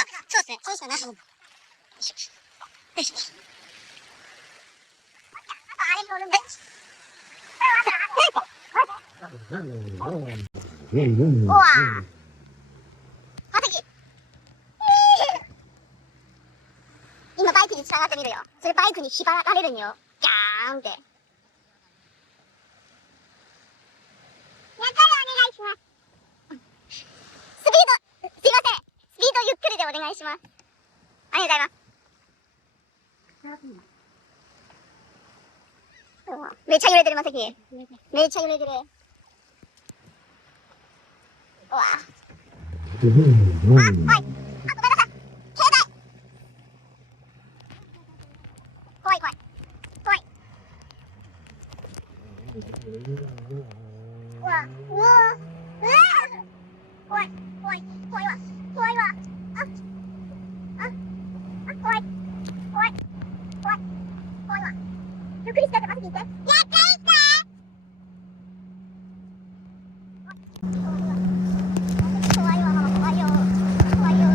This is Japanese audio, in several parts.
そうですね。そうしかない。よいしょ。よいしょ。あれ乗るんだ。うわぁ。またき。今バイクに繋がってみるよ。それバイクに引っ張られるんよ。ギャーンって。やったらお願いします。スピード、すいません。スピードゆっくりでお願いします。ありがとうございます。めっちゃ揺れてる、まさき。めっちゃ揺れてる。うわぁ。あ、はい。あ、ごめんなさい。携帯。怖い怖い。怖い。うわ、うわ、うわ。怖い、怖い、怖いわ。怖いわ。あ、怖い。怖い。怖い。怖いわ。ゆっくりしてって、まさき言って。やっていいか。怖いわ、ママ怖いよ。怖いよ。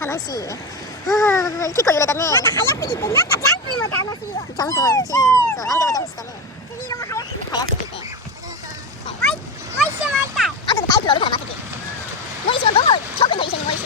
楽しい。結構揺れたね。なんか速すぎて、なんかジャンプも楽しいよ。ジャンプも楽しい。そう、何でもジャンプしたね。スピードも速すぎて。速すぎて。もう一周回りたい。あとでバイク乗るから、まさき。もう一周、午後、今日君と一緒にもう一周。